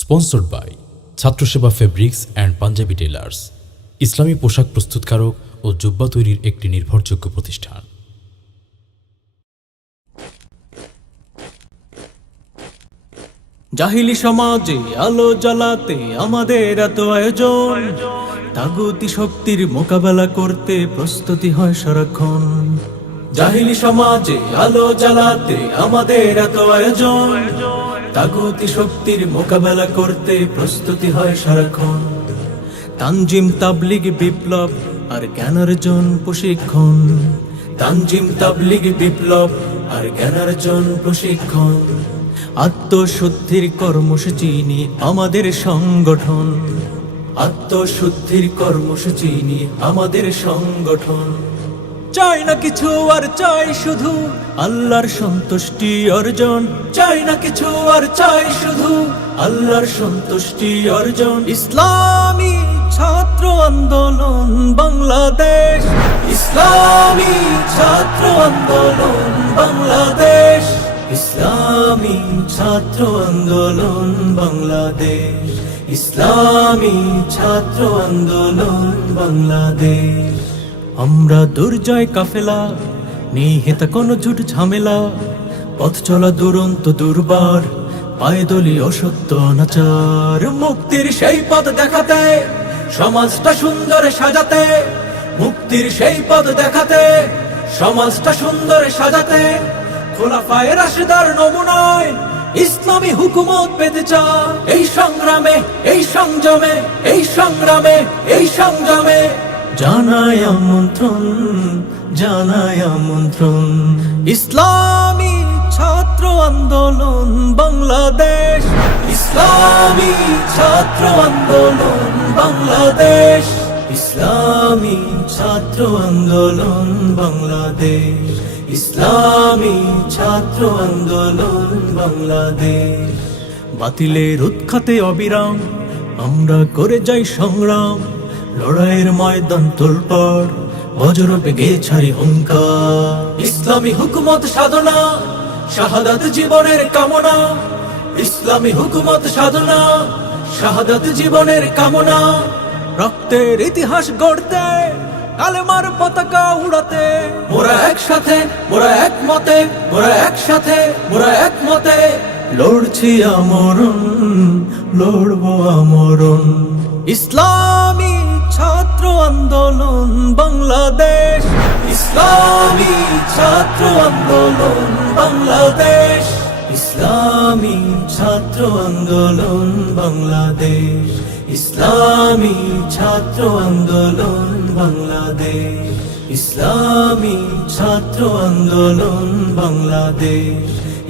Sponsored by Chhatraseba fabrics and Punjabi tailors, ইসলামী পোশাক প্রস্তুতকারক ও জুব্বা তৈরির একটি নির্ভরযোগ্য প্রতিষ্ঠান। জাহিলি সমাজে আলো জ্বালাতে আমাদের এত আয়োজন, তাগুতি শক্তির মোকাবেলা করতে প্রস্তুতি হয় সারাক্ষণ। জাহিলি সমাজে আলো জ্বালাতে আমাদের এত আয়োজন, তাগুতি শক্তির মোকাবেলা করতে প্রস্তুতি হয় সারাক্ষণ। তানজিম তাবলিগ বিপ্লব আর জ্ঞানার্জন প্রশিক্ষণ, তানজিম তাবলিগ বিপ্লব আর জ্ঞানার্জন প্রশিক্ষণ। আত্মশুদ্ধির কর্মসূচি নিয়ে আমাদের সংগঠন, আত্মশুদ্ধির কর্মসূচি নিয়ে আমাদের সংগঠন। চাই না কিছু আর চাই শুধু আল্লাহর সন্তুষ্টি অর্জন, চাই না কিছু আর চাই শুধু আল্লাহর সন্তুষ্টি অর্জন। ইসলামী ছাত্র আন্দোলন বাংলাদেশ, ইসলামী ছাত্র আন্দোলন বাংলাদেশ, ইসলামী ছাত্র আন্দোলন বাংলাদেশ, ইসলামী ছাত্র আন্দোলন বাংলাদেশ। আমরা দুর্জয় কাফেলা, নিহিত কোনো ঝুট ঝামেলা, পথ চলা দুরন্ত দুর্বার, পায়দলি অসত্য অনাচার। মুক্তির সেই পথ দেখাতে, সমাজটা সুন্দর সাজাতে, মুক্তির সেই পথ দেখাতে, সমাজটা সুন্দর সাজাতে। খোলাফায়ে রাশিদার নমুনায় ইসলামী হুকুমত পেতে চায়। এই সংগ্রামে, এই সংযমে, এই সংগ্রামে, এই সংযমে জানাই আমন্ত্রণ, জানাই আমন্ত্রণ। ইসলামী ছাত্র আন্দোলন বাংলাদেশ, ইসলামী ছাত্র আন্দোলন বাংলাদেশ, ইসলামী ছাত্র আন্দোলন বাংলাদেশ, ইসলামী ছাত্র আন্দোলন বাংলাদেশ। বাতিলের উৎখাতে অবিরাম আমরা করে যাই সংগ্রাম, লড়াইয়ের ময়দান তোলপাড়, বজ্র বেগে ছাড়ি হুঙ্কার। ইসলামী হুকুমত সাধনা, শাহাদাত জীবনের কামনা, ইসলামী হুকুমত সাধনা, শাহাদাত জীবনের কামনা। রক্তের ইতিহাস গড়তে, কালেমার পতাকা উড়াতে, মোরা একসাথে, মোরা একমতে, মোরা একসাথে, মোরা একমতে লড়ছি আমরণ, লড়বো আমরণ। ইসলামী ছাত্র আন্দোলন বাংলাদেশ, ইসলামী ছাত্র আন্দোলন বাংলাদেশ, ইসলামী ছাত্র আন্দোলন বাংলাদেশ, ইসলামী ছাত্র আন্দোলন বাংলাদেশ, ইসলামী ছাত্র আন্দোলন বাংলাদেশ,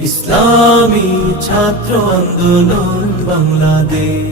ইসলামী ছাত্র আন্দোলন বাংলাদেশ।